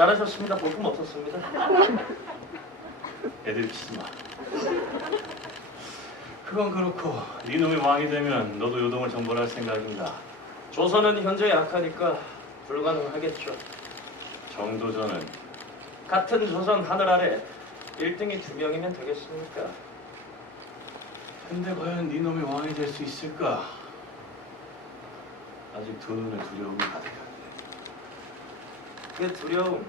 잘하셨습니다. 볼품 없었습니다. 애들 치지 마. 그건 그렇고 네 놈이 왕이 되면 너도 요동을 정벌할 생각인가? 조선은 현재 약하니까 불가능하겠죠. 정도전은 같은 조선 하늘 아래 1등이 두 명이면 되겠습니까? 근데 과연 네 놈이 왕이 될 수 있을까? 아직 두 눈에 두려움이 가득한데. 그 두려움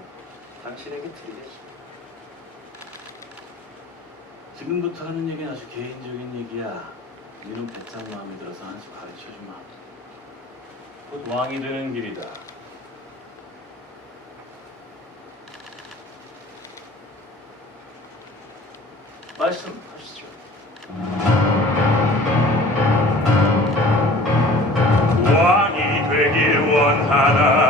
당신에게 드리겠습니다. 지금부터 하는 얘기는 아주 개인적인 얘기야. 네놈 배짱 마음에 들어서 한수 가르쳐주마. 곧 왕이 되는 길이다. 말씀하시죠. 왕이 되길 원하나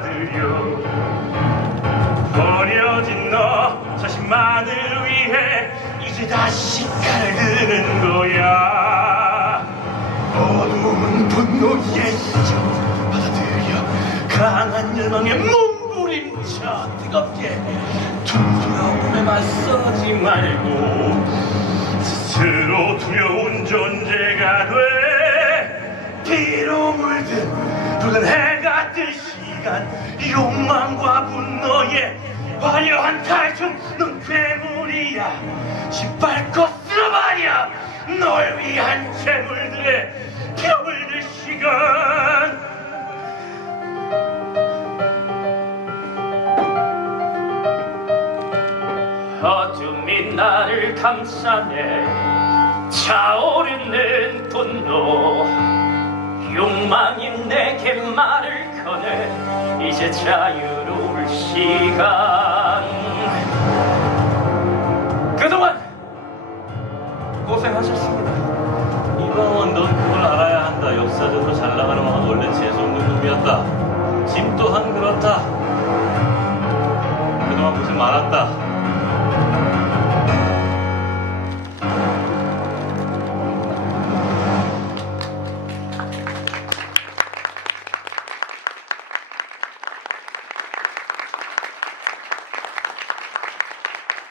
아들여. 버려진 너 자신만을 위해 이제 다시 칼을 드는 거야. 어두운 분노의 시점 받아들여. 강한 열망에 몸부림쳐. 뜨겁게. 두려움에 맞서지 말고 스스로 두려운 존 붉은 해가 뜰 시간 욕망과 분노에 화려한 탈춤 넌 괴물이야. 시뻘겋 쓸어버려 널 위한 재물들의 피로 물들 시간. 어둠이 나를 감싸네 차오르는 분노 욕망이 내게 말을 꺼내 이제 자유로울 시간. 그동안 고생하셨습니다. 이방원 넌 그걸 알아야 한다. 역사적으로 잘 나가는 왕은 원래 재수없는 놈이었다. 짐 또한 그렇다. 그동안 고생 많았다